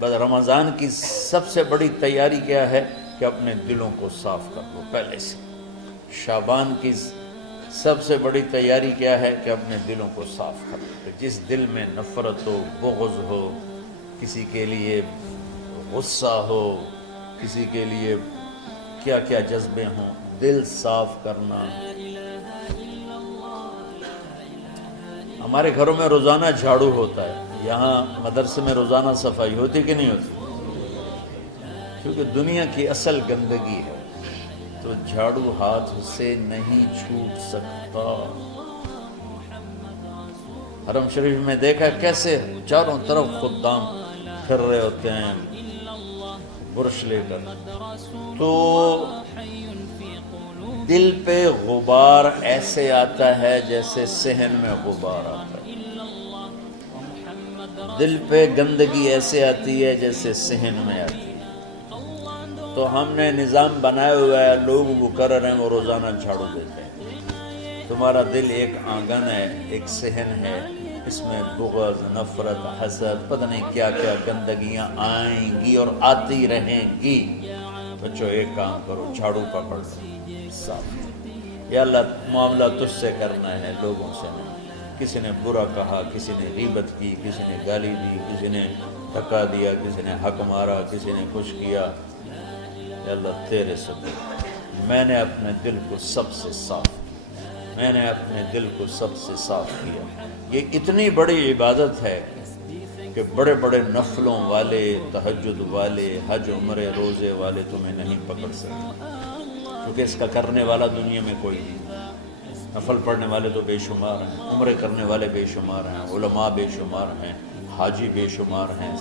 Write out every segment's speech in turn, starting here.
بس رمضان کی سب سے بڑی تیاری کیا ہے کہ اپنے دلوں کو صاف کر دو پہلے سے۔ شعبان کی سب سے بڑی تیاری کیا ہے کہ اپنے دلوں کو صاف کر دو۔ جس دل میں نفرت ہو، بغض ہو، کسی کے لیے غصہ ہو، کسی کے لیے کیا کیا جذبے ہوں، دل صاف کرنا۔ ہمارے گھروں میں روزانہ جھاڑو ہوتا ہے، یہاں مدرسے میں روزانہ صفائی ہوتی کہ نہیں ہوتی؟ کیونکہ دنیا کی اصل گندگی ہے، تو جھاڑو ہاتھ سے نہیں چھوٹ سکتا۔ حرم شریف میں دیکھا کیسے چاروں طرف خدام پھر رہے ہوتے ہیں برش لے کر، تو دل پہ غبار ایسے آتا ہے جیسے صحن میں غبار آتا ہے، دل پہ گندگی ایسے آتی ہے جیسے صحن میں آتی ہے۔ تو ہم نے نظام بنایا ہوا ہے، لوگ وہ کر رہے ہیں، وہ روزانہ جھاڑو دیتے ہیں۔ تمہارا دل ایک آنگن ہے، ایک صحن ہے، اس میں بغض، نفرت، حسد، پتہ نہیں کیا کیا گندگیاں آئیں گی اور آتی رہیں گی۔ بچوں ایک کام کرو، جھاڑو پکڑ لو، صاف۔ یا اللہ معاملہ تجھ سے کرنا ہے، لوگوں سے نہیں۔ کسی نے برا کہا، کسی نے غیبت کی، کسی نے گالی دی، کسی نے دھکا دیا، کسی نے حق مارا، کسی نے کچھ کیا، یا اللہ تیرے سبب میں نے اپنے دل کو سب سے صاف کیا، میں نے اپنے دل کو سب سے صاف کیا۔ یہ اتنی بڑی عبادت ہے کہ بڑے بڑے نفلوں والے، تہجد والے، حج عمرے روزے والے تمہیں نہیں پکڑ سکتے، کیونکہ اس کا کرنے والا دنیا میں کوئی نہیں۔ نفل پڑھنے والے تو بے شمار ہیں، عمرے کرنے والے بے شمار ہیں، علماء بے شمار ہیں، حاجی بے شمار ہیں،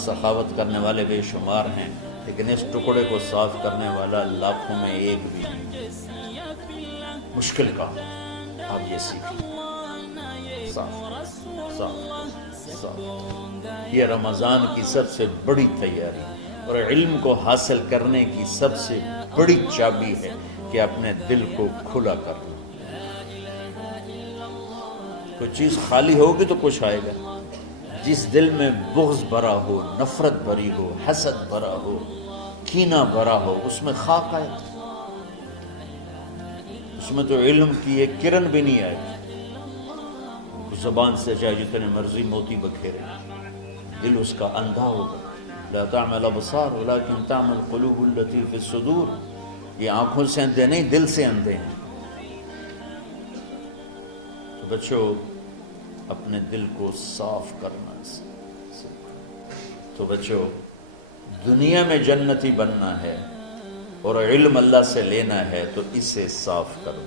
سخاوت کرنے والے بے شمار ہیں، لیکن اس ٹکڑے کو صاف کرنے والا لاکھوں میں ایک بھی نہیں۔ مشکل کام، آپ یہ سیکھیں، صاف صاف صاف۔ یہ رمضان کی سب سے بڑی تیاری اور علم کو حاصل کرنے کی سب سے بڑی چابی ہے کہ اپنے دل کو کھلا کر لو۔ کوئی چیز خالی ہوگی تو کچھ آئے گا۔ جس دل میں بغض بھرا ہو، نفرت بھری ہو، حسد بھرا ہو، کینہ بھرا ہو، اس میں خاک آئے، اس میں تو علم کی ایک کرن بھی نہیں آئے گی۔ زبان سے چاہے جتنے مرضی موتی بکھیرے، دل اس کا اندھا ہوگا۔ لا تعمل ابصار ولكن تعمل قلوب التي في الصدور۔ یہ آنکھوں سے اندھے نہیں، دل سے اندھے ہیں۔ تو بچوں اپنے دل کو صاف کرنا تو بچوں دنیا میں جنتی بننا ہے اور علم اللہ سے لینا ہے تو اسے صاف کرو۔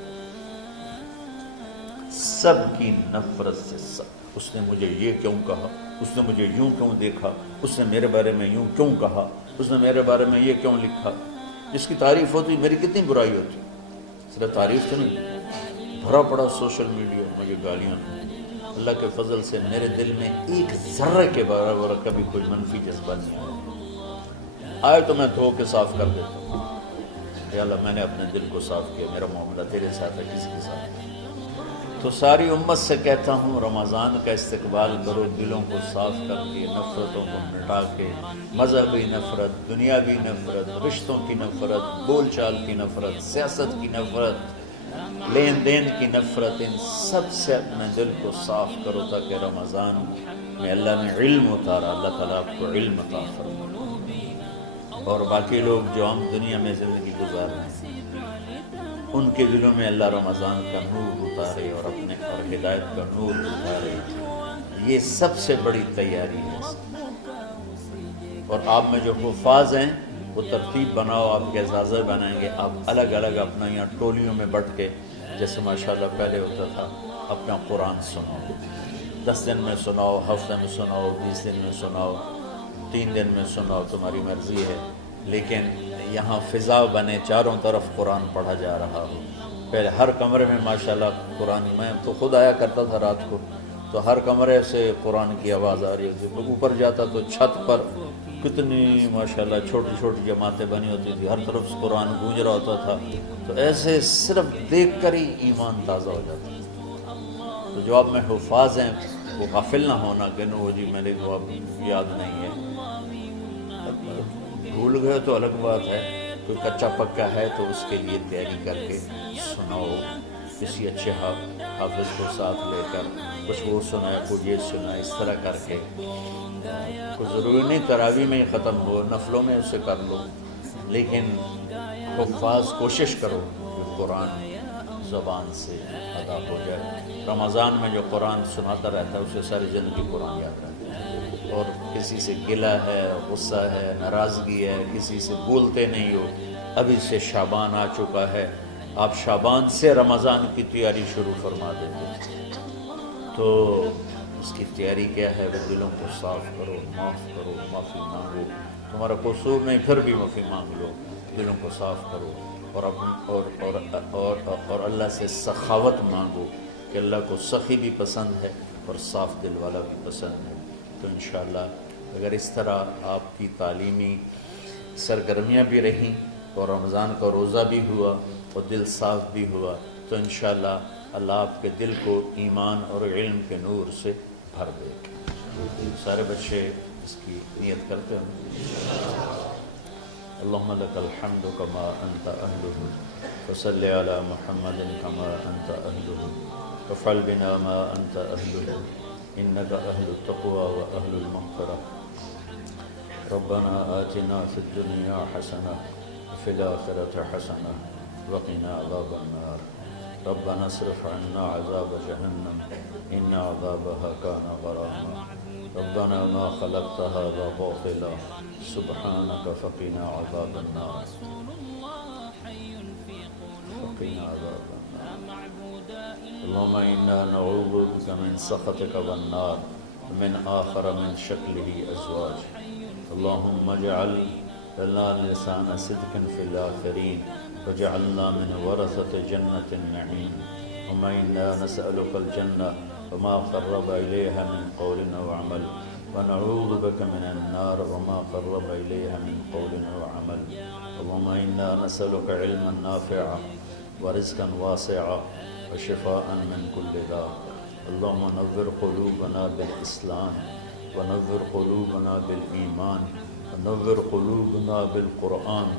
سب کی نفرت سے سب، اس نے مجھے یہ کیوں کہا، اس نے مجھے یوں کیوں دیکھا، اس نے میرے بارے میں یوں کیوں کہا، اس نے میرے بارے میں یہ کیوں لکھا۔ جس کی تعریف ہوتی میری کتنی برائی ہوتی، صرف تعریف تو نہیں، بھرا پڑا سوشل میڈیا مجھے گالیاں۔ اللہ کے فضل سے میرے دل میں ایک ذرے کے برابر کبھی کوئی منفی جذبہ نہیں آیا، آئے تو میں دھو کے صاف کر دیتا ہوں۔ یا اللہ میں نے اپنے دل کو صاف کیا، میرا معاملہ تیرے ساتھ ہے، کسی کے ساتھ ہے۔ تو ساری امت سے کہتا ہوں رمضان کا استقبال کرو، دلوں کو صاف کر کے، نفرتوں کو مٹا کے، مذہبی نفرت، دنیاوی نفرت، رشتوں کی نفرت، بول چال کی نفرت، سیاست کی نفرت، لین دین کی نفرت، ان سب سے اپنے دل کو صاف کرو تاکہ رمضان میں اللہ نے علم اتارا، اللہ تعالیٰ آپ کو علم عطا فرمائے، اور باقی لوگ جو ہم دنیا میں زندگی گزار رہے ہیں ان کے دلوں میں اللہ رمضان کا نور اتارے اور اپنے اور ہدایت کا نور اتارے۔ یہ سب سے بڑی تیاری ہے۔ اور آپ میں جو حفاظ ہیں وہ ترتیب بناؤ، آپ کے اعزازہ بنائیں گے، آپ الگ الگ اپنا یہاں ٹولیوں میں بٹ کے، جیسے ماشاءاللہ پہلے ہوتا تھا، اپنا قرآن سناؤ، 10 دن میں سناؤ، ہفتے میں سناؤ، 20 دن میں سناؤ، 3 دن میں سناؤ، تمہاری مرضی ہے، لیکن یہاں فضا بنے، چاروں طرف قرآن پڑھا جا رہا ہو۔ پہلے ہر کمرے میں ماشاءاللہ قرآن، میں تو خود آیا کرتا تھا رات کو، تو ہر کمرے سے قرآن کی آواز آ رہی ہوتی، اوپر جاتا تو چھت پر کتنی ماشاءاللہ چھوٹی چھوٹی جماعتیں بنی ہوتی تھی، ہر طرف سے قرآن گونج رہا ہوتا تھا، تو ایسے صرف دیکھ کر ہی ایمان تازہ ہو جاتا ہے۔ تو جو آپ میں حفاظ ہیں وہ غافل نہ ہونا کہ نو جی میرے کو اب یاد نہیں ہے، بھول گئے تو الگ بات ہے، کوئی کچا پکا ہے تو اس کے لیے تیاری کر کے سناؤ، کسی اچھے حافظ کو ساتھ لے کر کچھ وہ سنائے، کوئی یہ سنائے، اس طرح کر کے. کوئی ضروری نہیں تراویح میں ہی ختم ہو، نفلوں میں اسے کر لو، لیکن حفاظ کوشش کرو کہ قرآن زبان سے ادا ہو جائے. رمضان میں جو قرآن سناتا رہتا ہے اسے ساری زندگی قرآن یاد رہتا ہے. اور کسی سے گلہ ہے، غصہ ہے، ناراضگی ہے، کسی سے بولتے نہیں ہو. ابھی سے شعبان آ چکا ہے، آپ شعبان سے رمضان کی تیاری شروع فرما دیتے. تو اس کی تیاری کیا ہے؟ وہ دلوں کو صاف کرو، معاف کرو، معافی مانگو. تمہارا قصور نہیں پھر بھی معافی مانگ لو، دلوں کو صاف کرو. اور اللہ سے سخاوت مانگو کہ اللہ کو سخی بھی پسند ہے اور صاف دل والا بھی پسند ہے. تو انشاءاللہ اگر اس طرح آپ کی تعلیمی سرگرمیاں بھی رہیں اور رمضان کا روزہ بھی ہوا اور دل صاف بھی ہوا تو انشاءاللہ اللہ آپ کے دل کو ایمان اور علم کے نور سے بھر دے. سارے بچے اس کی نیت کرتے ہیں. اللہم لک الحمد کما انت اہلہ فصل علی محمد کما انت اہلہ وفعل بنا ما انت اہلہ انک اہل التقوی و اہل المغفرہ. ربنا آتنا فی الدنیا حسنہ وفی الآخرۃ حسنہ وقنا عذاب النار. ربنا اصرف عنا عذاب جہنم ان عذابها كان غراما. ربنا ما خلقت هذا باطلا سبحانك فقنا عذاب النار. فقنا عذاب النار. اللهم إنا نعوذ بك من سخطك والنار ومن آخر من شكله أزواج. اللهم اجعل لنا لسان صدق في الآخرين وجعلنا من ورثة جنة النعيم. اللهم إنا نسألك الجنة وما قرب إليها من قول وعمل ونعوذ بك من النار وما قرب إليها من قول وعمل. اللهم إنا نسألك علما نافعا ورزقا واسعا وشفاء من كل داء. اللهم نور قلوبنا بالإسلام ونور قلوبنا بالإيمان ونور قلوبنا بالقرآن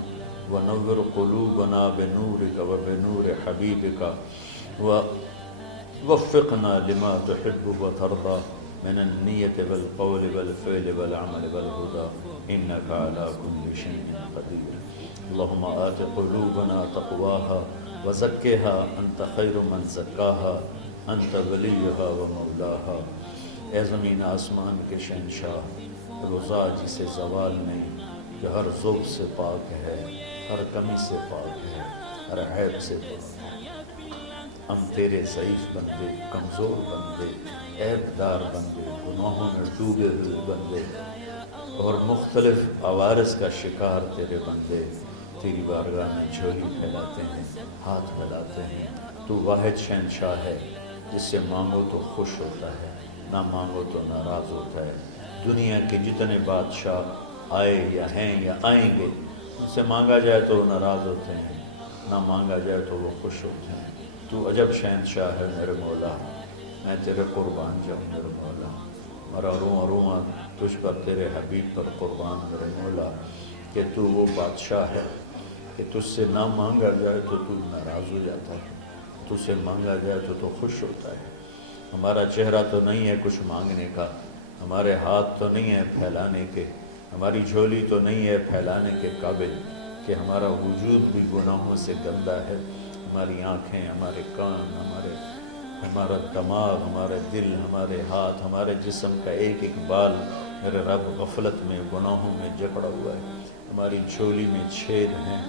ونور قلوبنا بنورك وبنور حبيبك ووفقنا لما تحب وترضى من النية والقول والفعل والعمل والهدى إنك على كل شيء قدير. اللهم آت قلوبنا تقواها وزكها أنت خير من زكاها أنت وليها ومولاها. اے زمین آسمان کے شہنشاہ، روزہ جسے زوال نہیں، جو ہر ذوق سے پاک ہے، ہر کمی سے پاک ہے، ہر عیب سے پاک ہے. ہم تیرے ضعیف بندے، کمزور بندے، عیب دار بندے، گناہوں میں ڈوبے ہوئے بندے اور مختلف عوارض کا شکار تیرے بندے تیری بارگاہ میں جھولی پھیلاتے ہیں، ہاتھ پھیلاتے ہیں. تو واحد شہنشاہ ہے جس سے مانگو تو خوش ہوتا ہے، نہ مانگو تو ناراض ہوتا ہے. دنیا کے جتنے بادشاہ آئے یا ہیں یا آئیں گے، ان سے مانگا جائے تو وہ ناراض ہوتے ہیں، نہ مانگا جائے تو وہ خوش ہوتے ہیں. تو عجب شہنشاہ ہے میرے مولا، میں تیرے قربان جاؤں میرے مولا. مرا رواں رواں تجھ پر، تیرے حبیب پر قربان میرے مولا، کہ تو وہ بادشاہ ہے کہ تجھ سے نہ مانگا جائے تو تو ناراض ہو جاتا ہے، تجھ سے مانگا جائے تو خوش ہوتا ہے. ہمارا چہرہ تو نہیں ہے کچھ مانگنے کا، ہمارے ہاتھ تو نہیں ہے پھیلانے کے، ہماری جھولی تو نہیں ہے پھیلانے کے قابل، کہ ہمارا وجود بھی گناہوں سے گندا ہے. ہماری آنکھیں، ہمارے کان، ہمارا دماغ، ہمارے دل، ہمارے ہاتھ، ہمارے جسم کا ایک ایک بال میرے رب غفلت میں، گناہوں میں جکڑا ہوا ہے. ہماری جھولی میں چھید ہیں،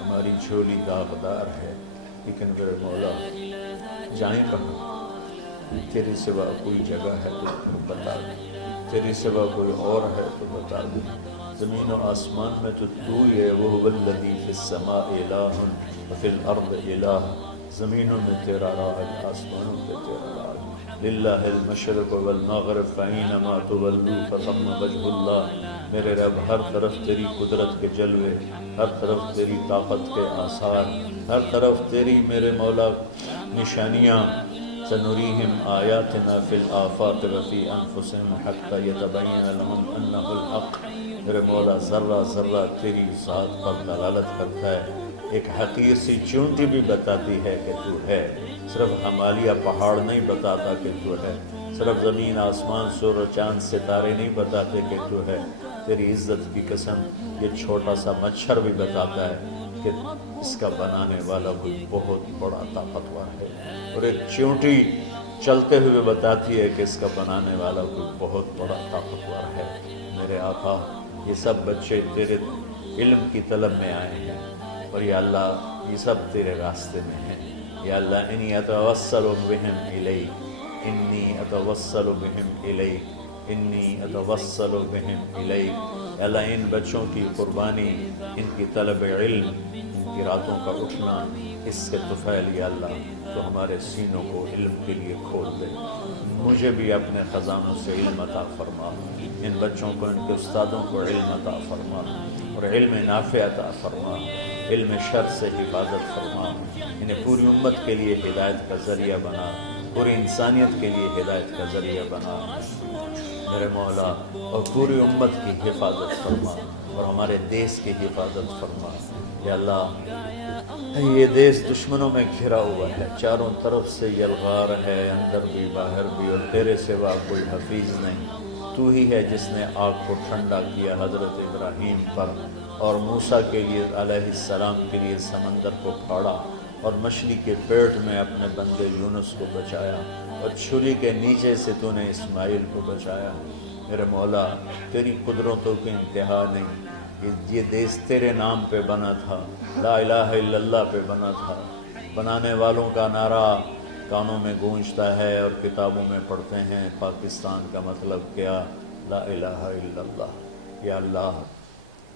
ہماری جھولی داغدار ہے. لیکن میرے مولا جائیں کہاں؟ تیرے سوا کوئی جگہ ہے تو بتا دے، تیرے سوا کوئی اور ہے تو بتا دے. زمین و آسمان میں تو ہی ہے. وَهُوَ الَّذِي فِي السَّمَاءِ إِلَٰهٌ وَفِي الْأَرْضِ إِلَٰهٌ. زمینوں میں تیرا راج، آسمانوں پہ تیرا راج. لِلَّهِ الْمَشْرِقُ وَالْمَغْرِبُ فَأَيْنَمَا تُوَلُّوا فَثَمَّ وَجْهُ اللَّهِ. میرے رب ہر طرف تیری قدرت کے جلوے، ہر طرف تیری طاقت کے آثار، ہر طرف تیری میرے مولا نشانیاں سنریہم آیاتنا فی الآفاق وفی انفسہم حتی یتبین لہم انہ الحق۔ میرے مولا ذرہ ذرہ تیری ذات پر دلالت کرتا ہے، ایک حقیر سی چونٹی بھی بتاتی ہے کہ تو ہے، صرف ہمالیہ پہاڑ نہیں بتاتا کہ تو ہے، صرف زمین آسمان سور و چاند ستارے نہیں بتاتے کہ تو ہے، تیری عزت کی قسم یہ چھوٹا سا مچھر بھی بتاتا ہے کہ اس کا بنانے والا کوئی بہت بڑا طاقتور ہے، اور ایک چونٹی چلتے ہوئے بتاتی ہے کہ اس کا بنانے والا کوئی بہت بڑا طاقتور ہے۔ میرے آقا یہ سب بچے تیرے علم کی طلب میں آئے ہیں، اور یا اللہ یہ سب تیرے راستے میں ہیں۔ یا اللہ انی اتوسل بہم الیک، انی اتوسل بہم الیک، انی اتوسل بہم الیک۔ یا اللہ ان بچوں کی قربانی، ان کی طلب علم، ان کی راتوں کا اٹھنا، اس سے طفیل یا اللہ تو ہمارے سینوں کو علم کے لیے کھول دے۔ مجھے بھی اپنے خزانوں سے علم عطا فرما، ان بچوں کو، ان کے استادوں کو علم عطا فرما، اور علم نافع عطا فرما، علم شر سے حفاظت فرما، انہیں پوری امت کے لیے ہدایت کا ذریعہ بنا، پوری انسانیت کے لیے ہدایت کا ذریعہ بنا میرے مولا، اور پوری امت کی حفاظت فرما، اور ہمارے دیس کی حفاظت فرما۔ یا اللہ یہ دیس دشمنوں میں گھرا ہوا ہے، چاروں طرف سے یلغار ہے، اندر بھی باہر بھی، اور تیرے سوا کوئی حفیظ نہیں۔ تو ہی ہے جس نے آگ کو ٹھنڈا کیا حضرت ابراہیم پر، اور موسیٰ کے لیے علیہ السلام کے لیے سمندر کو پھاڑا، اور مچھلی کے پیٹ میں اپنے بندے یونس کو بچایا، اور چھری کے نیچے سے تو نے اسماعیل کو بچایا۔ میرے مولا تیری قدرتوں کی انتہا نہیں، یہ دیس تیرے نام پہ بنا تھا، لا الہ الا اللہ پہ بنا تھا۔ بنانے والوں کا نعرہ کانوں میں گونجتا ہے اور کتابوں میں پڑھتے ہیں، پاکستان کا مطلب کیا؟ لا الہ الا اللہ۔ یا اللہ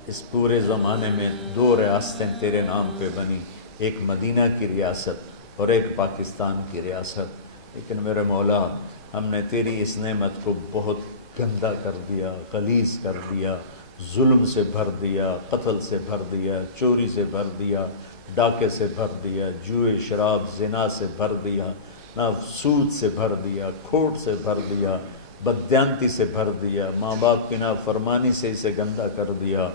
اس پورے زمانے میں دو ریاستیں تیرے نام پہ بنی، ایک مدینہ کی ریاست اور ایک پاکستان کی ریاست، لیکن میرے مولا ہم نے تیری اس نعمت کو بہت گندا کر دیا، غلیظ کر دیا، ظلم سے بھر دیا، قتل سے بھر دیا، چوری سے بھر دیا، ڈاکے سے بھر دیا، جوئے شراب زنا سے بھر دیا، نہ سود سے بھر دیا، کھوٹ سے بھر دیا، بددیانتی سے بھر دیا، ماں باپ کی نافرمانی سے اسے گندا کر دیا،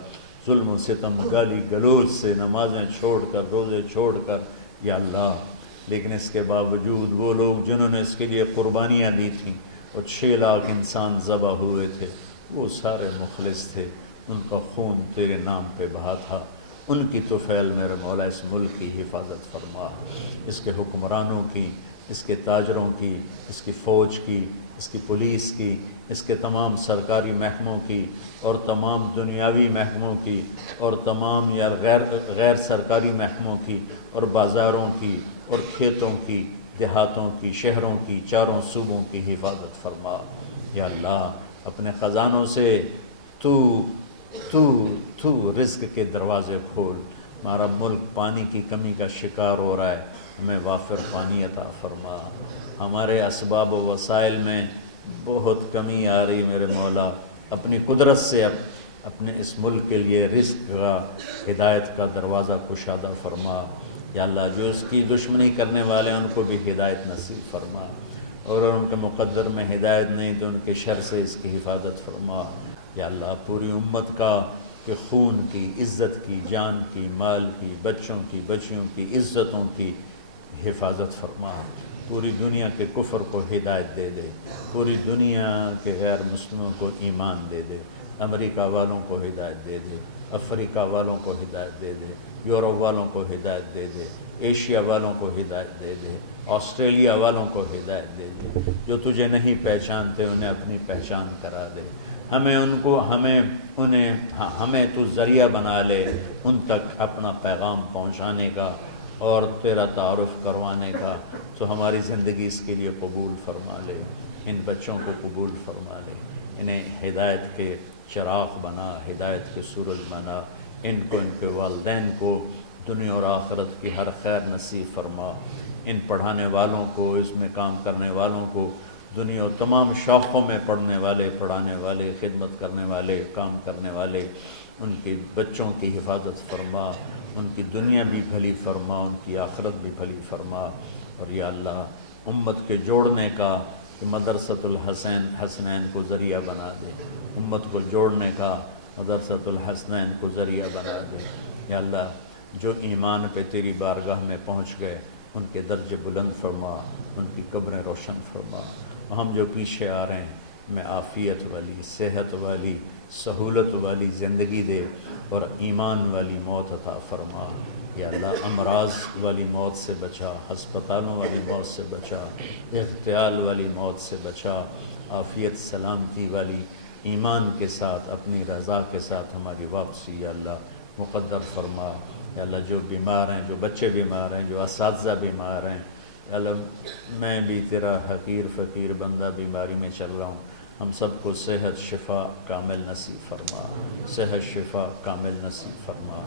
ظلم و ستم، گالی گلوچ سے، نمازیں چھوڑ کر، روزے چھوڑ کر، یا اللہ لیکن اس کے باوجود وہ لوگ جنہوں نے اس کے لیے قربانیاں دی تھیں، اور 6 لاکھ انسان ذبح ہوئے تھے، وہ سارے مخلص تھے، ان کا خون تیرے نام پہ بہا تھا، ان کی طفیل میرے مولا اس ملک کی حفاظت فرما، اس کے حکمرانوں کی، اس کے تاجروں کی، اس کی فوج کی، اس کی پولیس کی، اس کے تمام سرکاری محکموں کی، اور تمام دنیاوی محکموں کی، اور تمام یا غیر سرکاری محکموں کی، اور بازاروں کی، اور کھیتوں کی، دیہاتوں کی، شہروں کی، چاروں صوبوں کی حفاظت فرما۔ یا اللہ اپنے خزانوں سے تو رزق کے دروازے کھول، ہمارا ملک پانی کی کمی کا شکار ہو رہا ہے، ہمیں وافر پانی عطا فرما، ہمارے اسباب و وسائل میں بہت کمی آ رہی میرے مولا، اپنی قدرت سے اپنے اس ملک کے لیے رزق کا، ہدایت کا دروازہ کشادہ فرما۔ یا اللہ جو اس کی دشمنی کرنے والے ہیں ان کو بھی ہدایت نصیب فرما، اور ان کے مقدر میں ہدایت نہیں تو ان کے شر سے اس کی حفاظت فرما۔ یا اللہ پوری امت کا کہ خون کی، عزت کی، جان کی، مال کی، بچوں کی، بچیوں کی، عزتوں کی حفاظت فرما، پوری دنیا کے کفر کو ہدایت دے دے، پوری دنیا کے غیر مسلموں کو ایمان دے دے، امریکہ والوں کو ہدایت دے دے، افریقہ والوں کو ہدایت دے دے، یورپ والوں کو ہدایت دے دے، ایشیا والوں کو ہدایت دے دے، آسٹریلیا والوں کو ہدایت دے دے، جو تجھے نہیں پہچانتے انہیں اپنی پہچان کرا دے، ہمیں تو ذریعہ بنا لے ان تک اپنا پیغام پہنچانے کا اور تیرا تعارف کروانے کا، تو ہماری زندگی اس کے لیے قبول فرما لے، ان بچوں کو قبول فرما لے، انہیں ہدایت کے چراغ بنا، ہدایت کے سورج بنا، ان کو، ان کے والدین کو دنیا اور آخرت کی ہر خیر نصیب فرما، ان پڑھانے والوں کو، اس میں کام کرنے والوں کو، دنیا و تمام شاخوں میں پڑھنے والے، پڑھانے والے، خدمت کرنے والے، کام کرنے والے، ان کے بچوں کی حفاظت فرما، ان کی دنیا بھی بھلی فرما، ان کی آخرت بھی بھلی فرما، اور یا اللہ امت کے جوڑنے کا کہ مدرسۃ حسنین کو ذریعہ بنا دے، امت کو جوڑنے کا مدرسۃ الحسنین کو ذریعہ بنا دے۔ یا اللہ جو ایمان پہ تیری بارگاہ میں پہنچ گئے ان کے درجے بلند فرما، ان کی قبریں روشن فرما۔ ہم جو پیچھے آ رہے ہیں میں عافیت والی، صحت والی، سہولت والی زندگی دے اور ایمان والی موت عطا فرما۔ یا اللہ امراض والی موت سے بچا، ہسپتالوں والی موت سے بچا، اغتیال والی موت سے بچا، عافیت سلامتی والی ایمان کے ساتھ اپنی رضا کے ساتھ ہماری واپسی یا اللہ مقدر فرما۔ یا اللہ جو بیمار ہیں، جو بچے بیمار ہیں، جو اساتذہ بیمار ہیں، یا اللہ میں بھی تیرا حقیر فقیر بندہ بیماری میں چل رہا ہوں، ہم سب کو صحت شفا کامل نصیب فرما، صحت شفا کامل نصیب فرما۔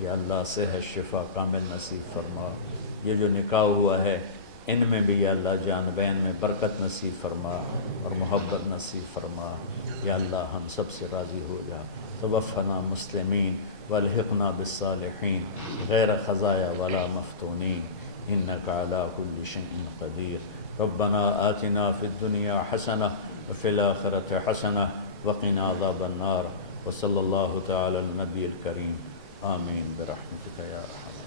یا اللہ صحت شفا کامل نصیب فرما۔ یہ جو نکاح ہوا ہے ان میں بھی یا اللہ جان بین میں برکت نصیب فرما اور محبت نصیب فرما۔ یا اللہ ہم سب سے راضی ہو جا۔ توفنا مسلمین والحقنا بالصالحین غیر خزایا ولا مفتونین انک علی کل شیء قدیر۔ ربنا آتنا فی الدنیا حسنہ وفی الآخرۃ حسنہ وقنا عذاب النار۔ وصلی اللہ تعالی علی النبی الکریم آمین برحمتک یا ارحم۔